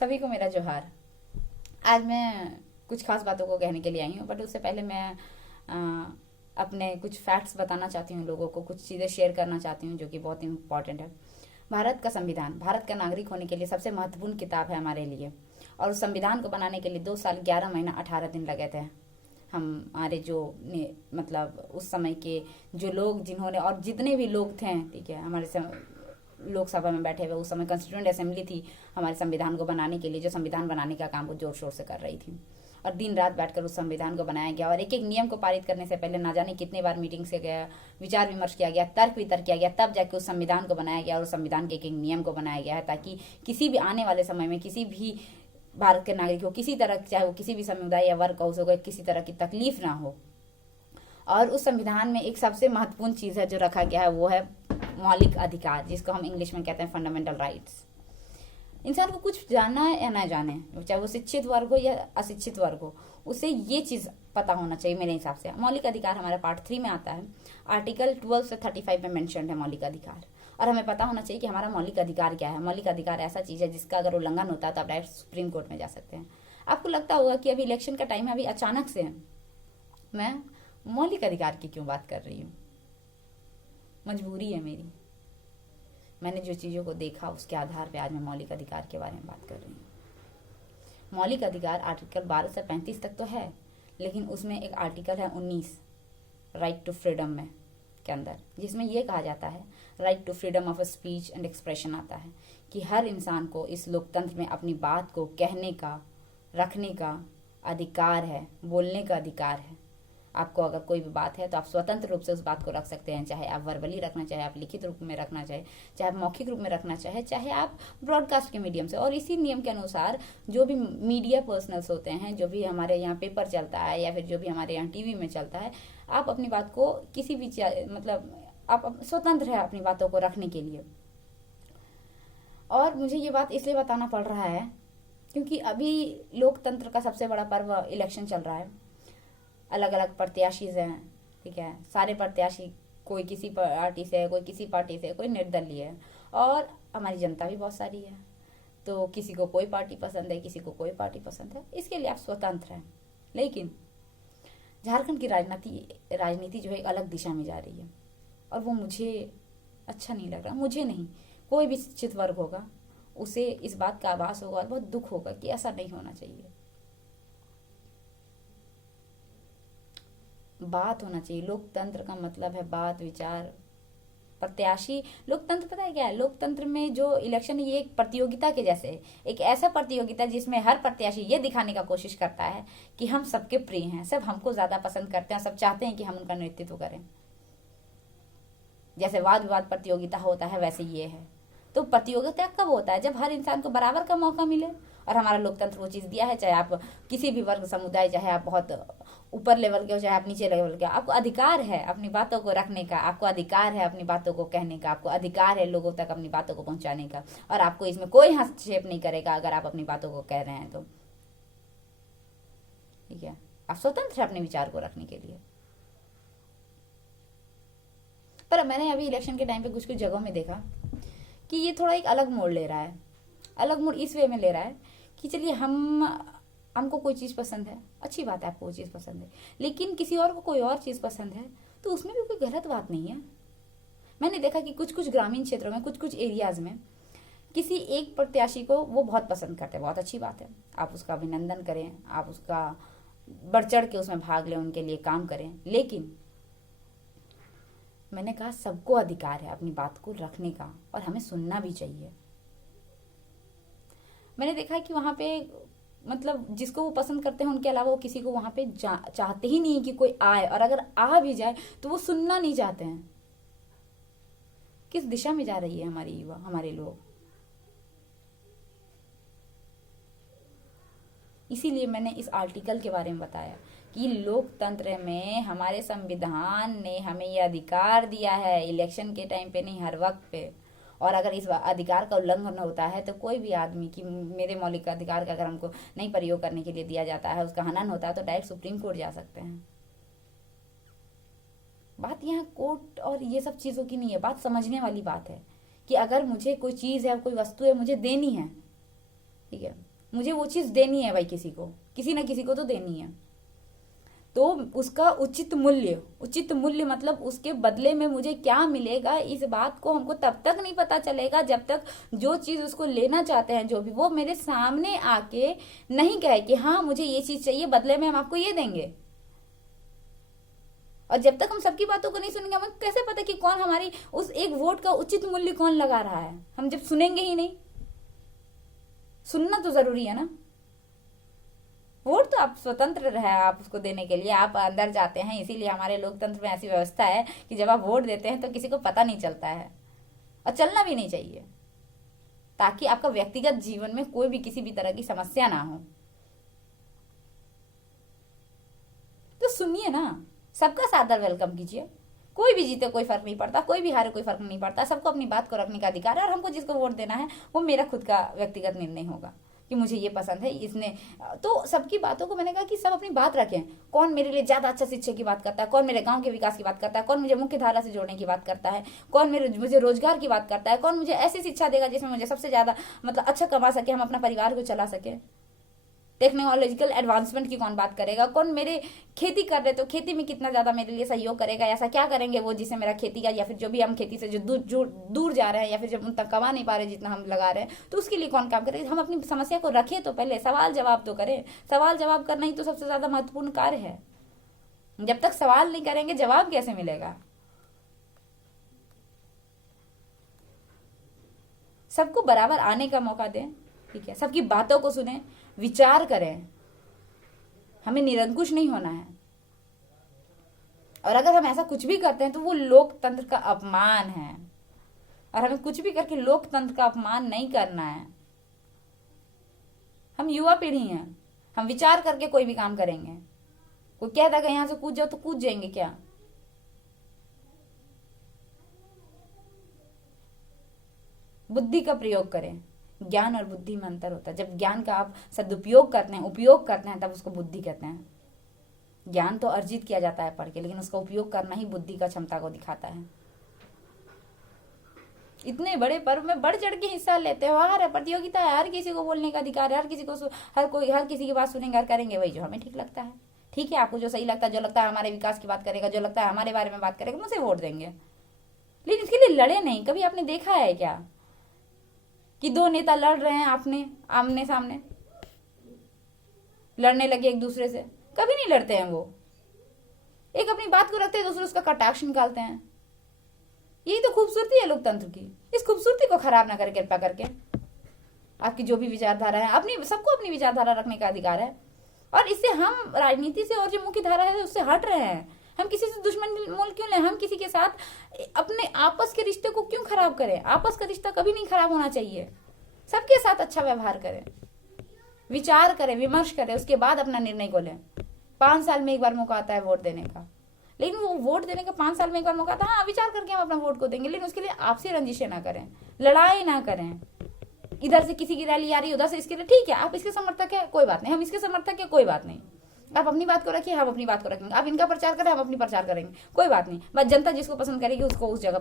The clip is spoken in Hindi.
सभी को मेरा जोहार। आज मैं कुछ खास बातों को कहने के लिए आई हूँ, बट उससे पहले मैं अपने कुछ फैक्ट्स बताना चाहती हूँ लोगों को, कुछ चीज़ें शेयर करना चाहती हूँ जो कि बहुत इंपॉर्टेंट है। भारत का संविधान भारत का नागरिक होने के लिए सबसे महत्वपूर्ण किताब है हमारे लिए, और उस संविधान को बनाने के लिए 2 साल 11 महीना 18 दिन लगे थे। हमारे जो मतलब उस समय के जो लोग जिन्होंने और जितने भी लोग थे, ठीक है, लोकसभा में बैठे हुए, उस समय कॉन्स्टिट्यूंट असेंबली थी हमारे संविधान को बनाने के लिए, जो संविधान बनाने का काम वो जोर शोर से कर रही थी, और दिन रात बैठकर उस संविधान को बनाया गया। और एक एक नियम को पारित करने से पहले ना जाने कितने बार मीटिंग से गया, विचार विमर्श किया गया, तर्क वितर्क किया गया, तब जाके उस संविधान को बनाया गया, और उस संविधान के एक एक नियम को बनाया गया है ताकि किसी भी आने वाले समय में किसी भी भारत के नागरिक को किसी तरह, चाहे वो किसी भी समुदाय या वर्ग का हो, किसी तरह की तकलीफ ना हो। और उस संविधान में एक सबसे महत्वपूर्ण चीज़ है जो रखा गया है, वो है मौलिक अधिकार, जिसको हम इंग्लिश में कहते हैं फंडामेंटल राइट्स। इंसान को कुछ जाना या ना जाने, चाहे वो शिक्षित वर्ग हो या अशिक्षित वर्ग हो, उसे ये चीज़ पता होना चाहिए मेरे हिसाब से। मौलिक अधिकार हमारे पार्ट 3 में आता है, आर्टिकल 12 से 35 में मेंशन है मौलिक अधिकार, और हमें पता होना चाहिए कि हमारा मौलिक अधिकार क्या है। मौलिक अधिकार ऐसा चीज़ है जिसका अगर उल्लंघन होता है तो आप डायरेक्ट सुप्रीम कोर्ट में जा सकते हैं। आपको लगता होगा कि अभी इलेक्शन का टाइम है, अभी अचानक से मैं मौलिक अधिकार की क्यों बात कर रही हूँ? मजबूरी है मेरी, मैंने जो चीज़ों को देखा उसके आधार पे आज मैं मौलिक अधिकार के बारे में बात कर रही हूँ। मौलिक अधिकार आर्टिकल 12 से 35 तक तो है, लेकिन उसमें एक आर्टिकल है 19 राइट टू फ्रीडम में के अंदर, जिसमें यह कहा जाता है right to freedom of speech and expression आता है कि हर इंसान को इस लोकतंत्र में अपनी बात को कहने का, रखने का अधिकार है, बोलने का अधिकार है। आपको अगर कोई भी बात है तो आप स्वतंत्र रूप से उस बात को रख सकते हैं, चाहे आप वर्बली रखना चाहे, आप लिखित रूप में रखना चाहे, चाहे आप मौखिक रूप में रखना चाहे, चाहे आप ब्रॉडकास्ट के मीडियम से। और इसी नियम के अनुसार जो भी मीडिया पर्सनल्स होते हैं, जो भी हमारे यहाँ पेपर चलता है या फिर जो भी हमारे यहाँ टीवी में चलता है, आप अपनी बात को किसी भी मतलब आप स्वतंत्र है अपनी बातों को रखने के लिए। और मुझे ये बात इसलिए बताना पड़ रहा है क्योंकि अभी लोकतंत्र का सबसे बड़ा पर्व इलेक्शन चल रहा है। अलग अलग प्रत्याशी हैं, ठीक है, सारे प्रत्याशी, कोई किसी पार्टी से है, कोई किसी पार्टी से, कोई निर्दलीय है, और हमारी जनता भी बहुत सारी है। तो किसी को कोई पार्टी पसंद है, किसी को कोई पार्टी पसंद है, इसके लिए आप स्वतंत्र हैं। लेकिन झारखंड की राजनीति जो है एक अलग दिशा में जा रही है, और वो मुझे अच्छा नहीं लग रहा। मुझे नहीं, कोई भी शिक्षित वर्ग होगा उसे इस बात का आभास होगा और बहुत दुख होगा कि ऐसा नहीं होना चाहिए। बात होना चाहिए। लोकतंत्र का मतलब है बात, विचार, प्रत्याशी। लोकतंत्र पता है क्या है? लोकतंत्र में जो इलेक्शन है ये एक प्रतियोगिता के जैसे है, एक ऐसा प्रतियोगिता जिसमें हर प्रत्याशी ये दिखाने का कोशिश करता है कि हम सबके प्रिय हैं, सब हमको ज्यादा पसंद करते हैं, सब चाहते हैं कि हम उनका नेतृत्व करें। जैसे वाद विवाद प्रतियोगिता होता है वैसे ये है। तो प्रतियोगिता कब होता है? जब हर इंसान को बराबर का मौका मिले, और हमारा लोकतंत्र वो चीज़ दिया है। चाहे आप किसी भी वर्ग समुदाय, चाहे आप बहुत ऊपर लेवल के हो, चाहे आप नीचे लेवल के, आपको अधिकार है अपनी बातों को रखने का, आपको अधिकार है अपनी बातों को कहने का, आपको अधिकार है लोगों तक अपनी बातों को पहुंचाने का, और आपको इसमें कोई हस्तक्षेप नहीं करेगा अगर आप अपनी बातों को कह रहे हैं तो, ठीक है, आप स्वतंत्र है अपने विचार को रखने के लिए। पर मैंने अभी इलेक्शन के टाइम पे कुछ कुछ जगहों में देखा कि ये थोड़ा एक अलग मोड़ ले रहा है। अलग मोड़ इस वे में ले रहा है कि चलिए हमको कोई चीज़ पसंद है, अच्छी बात है, आपको वो चीज़ पसंद है, लेकिन किसी और को कोई और चीज़ पसंद है तो उसमें भी कोई गलत बात नहीं है। मैंने देखा कि कुछ कुछ ग्रामीण क्षेत्रों में, कुछ कुछ एरियाज में किसी एक प्रत्याशी को वो बहुत पसंद करते हैं, बहुत अच्छी बात है, आप उसका अभिनंदन करें, आप उसका बढ़ चढ़ के उसमें भाग लें, उनके लिए काम करें। लेकिन मैंने कहा सबको अधिकार है अपनी बात को रखने का, और हमें सुनना भी चाहिए। मैंने देखा कि वहाँ पे मतलब जिसको वो पसंद करते हैं उनके अलावा वो किसी को वहाँ पे चाहते ही नहीं कि कोई आए, और अगर आ भी जाए तो वो सुनना नहीं चाहते हैं। किस दिशा में जा रही है हमारी युवा, हमारे लोग? इसीलिए मैंने इस आर्टिकल के बारे में बताया कि लोकतंत्र में हमारे संविधान ने हमें यह अधिकार दिया है, इलेक्शन के टाइम पे नहीं, हर वक्त पे। और अगर इस अधिकार का उल्लंघन होता है तो कोई भी आदमी कि मेरे मौलिक अधिकार का अगर हमको नहीं प्रयोग करने के लिए दिया जाता है, उसका हनन होता है, तो डायरेक्ट सुप्रीम कोर्ट जा सकते हैं। बात यहाँ कोर्ट और ये सब चीज़ों की नहीं है, बात समझने वाली बात है कि अगर मुझे कोई चीज़ है, कोई वस्तु है, मुझे देनी है, ठीक है, मुझे वो चीज़ देनी है भाई, किसी ना किसी को तो देनी है। तो उसका उचित मूल्य मतलब उसके बदले में मुझे क्या मिलेगा, इस बात को हमको तब तक नहीं पता चलेगा जब तक जो चीज़ उसको लेना चाहते हैं, जो भी, वो मेरे सामने आके नहीं कहे कि हाँ मुझे ये चीज़ चाहिए, बदले में हम आपको ये देंगे। और जब तक हम सबकी बातों को नहीं सुनेंगे, हमें कैसे पता कि कौन हमारी उस एक वोट का उचित मूल्य कौन लगा रहा है? हम जब सुनेंगे ही नहीं। सुनना तो जरूरी है ना। वोट तो आप स्वतंत्र है आप उसको देने के लिए, आप अंदर जाते हैं, इसीलिए हमारे लोकतंत्र में ऐसी व्यवस्था है कि जब आप वोट देते हैं तो किसी को पता नहीं चलता है, और चलना भी नहीं चाहिए, ताकि आपका व्यक्तिगत जीवन में कोई भी किसी भी तरह की समस्या ना हो। तो सुनिए ना, सबका सादर वेलकम कीजिए। कोई भी जीते कोई फर्क नहीं पड़ता, कोई भी हारे कोई फर्क नहीं पड़ता, सबको अपनी बात को रखने का अधिकार है। और हमको जिसको वोट देना है वो मेरा खुद का व्यक्तिगत निर्णय होगा कि मुझे ये पसंद है, इसने तो सबकी बातों को, मैंने कहा कि सब अपनी बात रखें। कौन मेरे लिए ज़्यादा अच्छा शिक्षा की बात करता है, कौन मेरे गांव के विकास की बात करता है, कौन मुझे मुख्य धारा से जोड़ने की बात करता है, कौन मुझे रोजगार की बात करता है, कौन मुझे ऐसी शिक्षा देगा जिसमें मुझे सबसे ज़्यादा मतलब अच्छा कमा सके, हम अपना परिवार को चला सके। टेक्नोलॉजिकल एडवांसमेंट की कौन बात करेगा, कौन मेरे खेती कर रहे तो खेती में कितना ज़्यादा मेरे लिए सहयोग करेगा, ऐसा क्या करेंगे वो जिससे मेरा खेती का, या फिर जो भी हम खेती से जो दूर जा रहे हैं, या फिर जब उन तक कमा नहीं पा रहे जितना हम लगा रहे हैं, तो उसके लिए कौन काम करेगा। हम अपनी समस्या को रखें तो पहले सवाल जवाब तो करें। सवाल जवाब करना ही तो सबसे ज़्यादा महत्वपूर्ण कार्य है। जब तक सवाल नहीं करेंगे जवाब कैसे मिलेगा? सबको बराबर आने का मौका दें, ठीक है, सबकी बातों को सुने, विचार करें, हमें निरंकुश नहीं होना है। और अगर हम ऐसा कुछ भी करते हैं तो वो लोकतंत्र का अपमान है, और हमें कुछ भी करके लोकतंत्र का अपमान नहीं करना है। हम युवा पीढ़ी हैं, हम विचार करके कोई भी काम करेंगे। कोई कहता है यहां से कूद जाओ तो कूद जाएंगे क्या? बुद्धि का प्रयोग करें। ज्ञान और बुद्धि में अंतर होता है। जब ज्ञान का आप सदुपयोग करते हैं, उपयोग करते हैं, तब उसको बुद्धि कहते हैं। ज्ञान तो अर्जित किया जाता है पढ़ के, लेकिन उसका उपयोग करना ही बुद्धि का क्षमता को दिखाता है। इतने बड़े पर्व में बढ़ चढ़ के हिस्सा लेते हो, हर प्रतियोगिता है, हर किसी को बोलने का अधिकार है, हर किसी को हर किसी की बात सुनेंगे और करेंगे वही जो हमें ठीक लगता है। ठीक है, आपको जो सही लगता है, जो लगता है हमारे विकास की बात करेगा, जो लगता है हमारे बारे में बात करेगा, मुझे वोट देंगे। लेकिन इसके लिए लड़े नहीं। कभी आपने देखा है क्या कि दो नेता लड़ रहे हैं आमने सामने, लड़ने लगे एक दूसरे से? कभी नहीं लड़ते हैं वो। एक अपनी बात को रखते हैं, दूसरे उसका कटाक्ष निकालते हैं। यही तो खूबसूरती है लोकतंत्र की। इस खूबसूरती को खराब ना करें कृपया करके। आपकी जो भी विचारधारा है, सबको अपनी विचारधारा रखने का अधिकार है, और इससे हम राजनीति से और जो मुख्य धारा है उससे हट रहे हैं। हम किसी से दुश्मन मोल क्यों लें? हम किसी के साथ अपने आपस के रिश्ते को क्यों खराब करें? आपस का रिश्ता कभी नहीं खराब होना चाहिए। सबके साथ अच्छा व्यवहार करें, विचार करें, विमर्श करें, उसके बाद अपना निर्णय को लें। 5 साल में एक बार मौका आता है वोट देने का, लेकिन वो वोट देने का 5 साल में एक बार मौका आता है। हाँ, विचार करके हम अपना वोट को देंगे, लेकिन उसके लिए आपसी रंजिशें ना करें, लड़ाई ना करें। इधर से किसी की रैली आ रही है, उधर से इसके लिए, ठीक है आप इसके समर्थक है कोई बात नहीं, हम इसके समर्थक है कोई बात नहीं। आप अपनी बात को रखिए, हम अपनी बात को रखेंगे। आप इनका प्रचार करें, हम अपनी प्रचार करेंगे, कोई बात नहीं। बस जनता जिसको पसंद करेगी उसको उस जगह